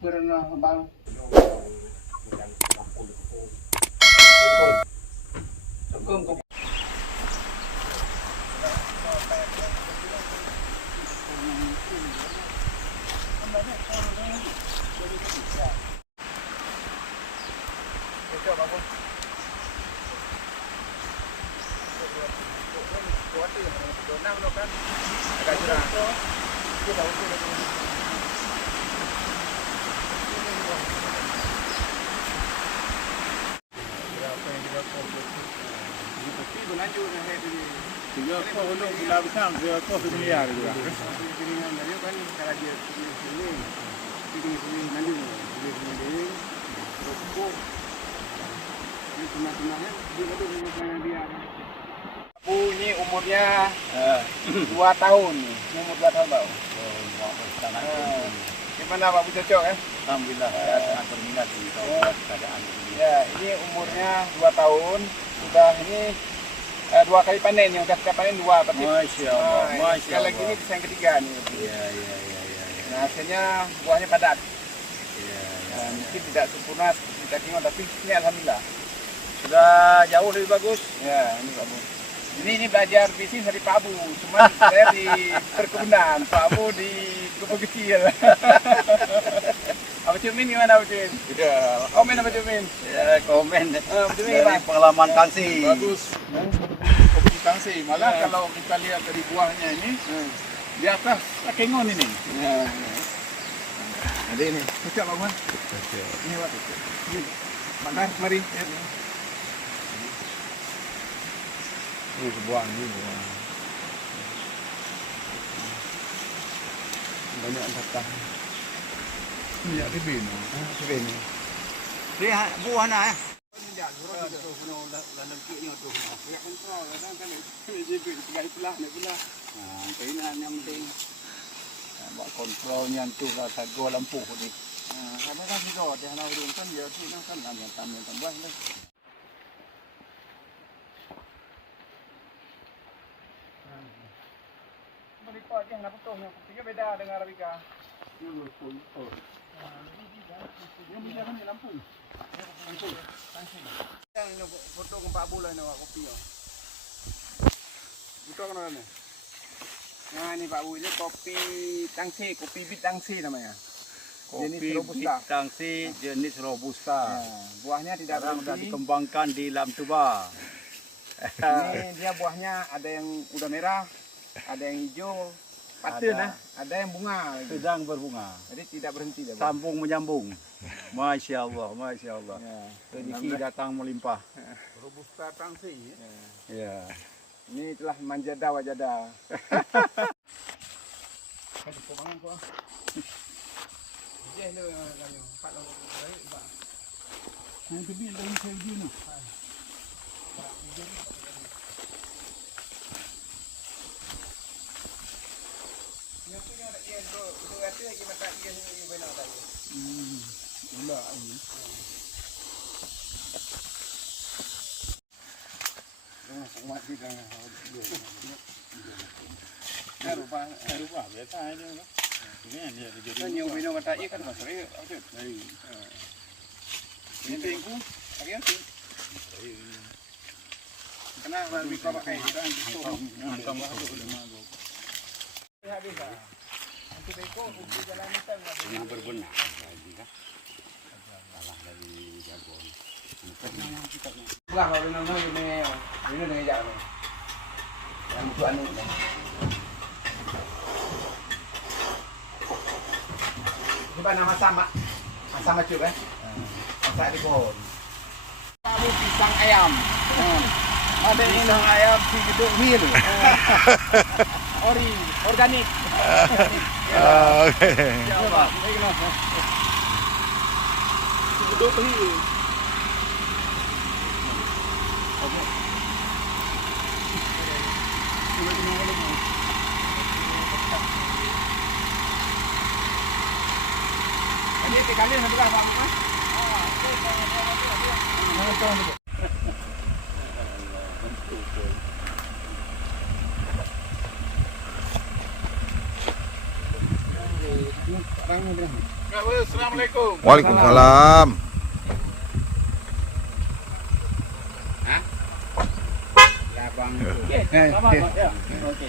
pernah bang. Tiga ekor untuk gula besar, dua ekor miliar juga. Piringan dari kan cara dia ini piring nanti piring rokok ini tengah-tengahnya dia ada rumahnya dia. Bu ini umurnya 2 tahun nih, umur 2 tahun bau. Gimana Pak Bu cocok ya? Alhamdulillah saya sangat berminat di keadaan ini. Ya ini umurnya 2 tahun, sudah ini 2 kali panen, yang sudah panen 2 berarti. Masya Allah, Masya sekali lagi Allah. ini bisa yang ketiga nih. Iya. Nah hasilnya buahnya padat. Iya. Nah, mungkin tidak sempurna seperti kita tengok, tapi ini alhamdulillah. Sudah jauh lebih bagus. Ya ini Pak Bu. Ini belajar bisnis dari Pak Bu, cuma saya di perkebunan, Pak Bu di kebun kecil. Apa Cumin gimana Pak Cumin? Ya, Komen apa Cumin? ya komen. Cumin Dari gimana? pengalaman Tangsi. Bagus. Kopi tangsi. Malah kalau kita lihat dari buahnya ini di atas kengon ini. Ada ini. Cocok Pak Buan? Ini Pak. Ini. Bangkar, mari. Ini sebuah ini. Banyak datang. Minyak ribin. Ini. Lihat buah nak ya. Yang penting buat kontrolnya tu lah sago lampu ni. Karena kan sudah dia nak uruskan dia tu kan yang tambah ni. Berikut yang nak potong yang kopinya beda dengan Arabica. Yang bisa kan di Lampung. Yang foto ke Pak Bula ni kopi yo. Itu kan namanya. Nah ini Pak Bu, ini kopi Tangsi, kopi bit Tangsi namanya. Jenis Kopi robusta. Tangsi jenis robusta. Nah, buahnya tidak Sekarang sudah berhenti. dikembangkan di Lam Tuba. Ini dia buahnya ada yang udah merah, ada yang hijau, paten Ada. ada yang bunga lagi. Sedang berbunga. Jadi tidak berhenti dah. Sambung menyambung. Masya Allah, Masya Allah. Ya. Rezeki datang melimpah. Robusta tangsi. Ya. Ini telah manjada wajada. Aduh, pomangan kok. Dia tu kanyo, Pak Long. Baik, Pak. Yang tu bil daun salju ni. Yang punya ada dia tu rasa kita tak dia ni benar tadi. Gula ini. Umat kita Eropa biasa ini. Ini dia jadi. kan yang benar kata ia kan masalah apa tu? Ini tengku, lagi tu. Kenapa baru kau pakai kita tu? Tambah tu lima go. Habis dah. Nanti beko untuk jalan hitam lagi. Yang berbenah lagi kan. Salah dari jagoan. Bukan kalau nama ini dengan jalan. Yang tu anu. Coba nama sama. Sama cuy kan? Masak di pohon. Lalu pisang ayam. Ada pisang ayam si gedung mil. Organik. Oke. Coba. Gedung mil. Ini kali satu kali Pak Bukan? Sekarang Assalamualaikum. Waalaikumsalam. Labang. Okey, selamat. Ya. Okey.